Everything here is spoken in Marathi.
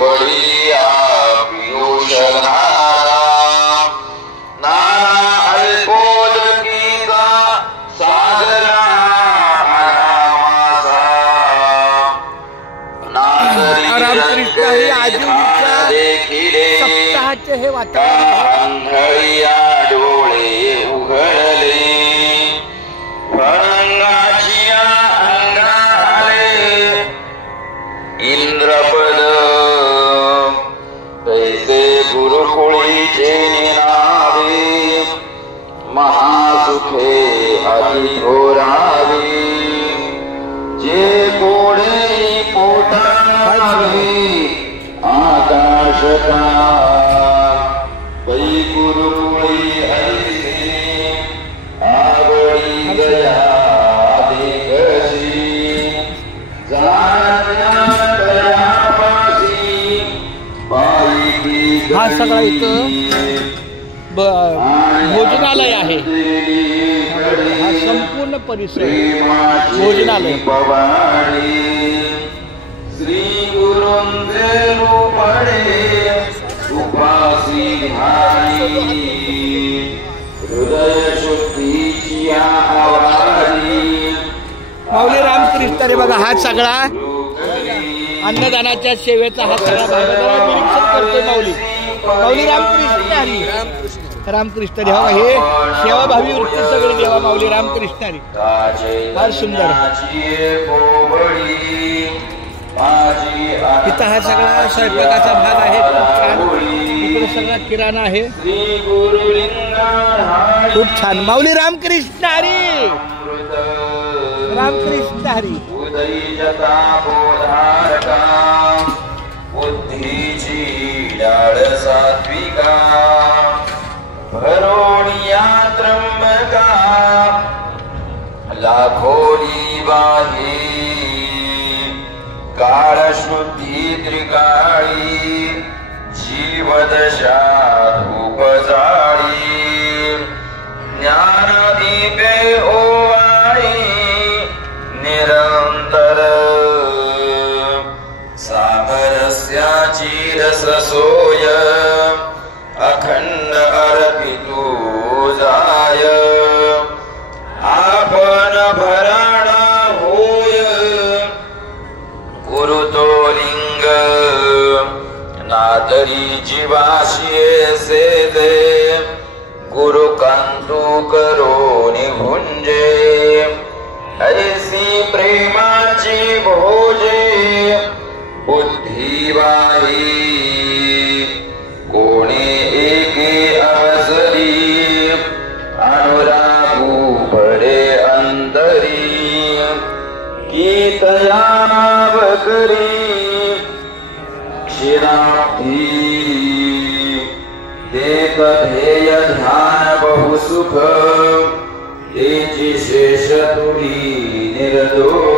पडिया पियुषधारा नाना अल्पोदकीचा सागरा आरामाचा रामकृष्ण हे आजीवच्या सप्ताहाचे हे वातावरण डोळे उघडले फणंगाची अंगाले इंद्रपद तैसे गुरुकुळीचे निनावे महासुखे अधिघोरावे जे कोडे पोटावे आकाशका पै गुरुकुळी ऐसे आवडी गया देखसी हा सगळा इथं भोजनालय आहे। हा संपूर्ण परिसर भोजनालय। श्री गुरुंचे रूपडे उपासी भारी हृदय शुद्धीची आवारी। माऊली रामकृष्ण रे बघा, हा सगळा अन्नदानाच्या सेवेचा हा सगळा भाग निरीक्षण करतोय माऊली। माऊली रामकृष्ण हरी, रामकृष्ण हरी। बघा हे सेवाभावी वृत्ती सगळे देवा माऊली रामकृष्ण हरी। फार सुंदर। इथं हा सगळा स्वयंपाकाचा भाग आहे, खूप छान। इकडे सगळा किराणा आहे, खूप छान। माऊली रामकृष्ण हरी, रामकृष्ण हरी। बुद्धीची डाळ सात्विका भरोणिया त्र्यंबका लाखोली बाही काळशुद्धी त्रिकाळी जीवदशा धूप जाळी ज्ञानदीपे ओवाळी निरंतर सामरस्याची रससोय अखंड अर्पितो जाय आपण भराण होय गुरुतो लिंग नादरी जीवाशी सेदे गुरु कांतू करो निभुंजे ऐसी प्रेमाची भोजे बुद्धिवाही कोणी एके अवसरी अनुरागू भरे अंतरी गीतयाव करी क्षीराब्धी देत ध्येय ध्यान बहु सुख तेची शेष तुरी निर्दोष।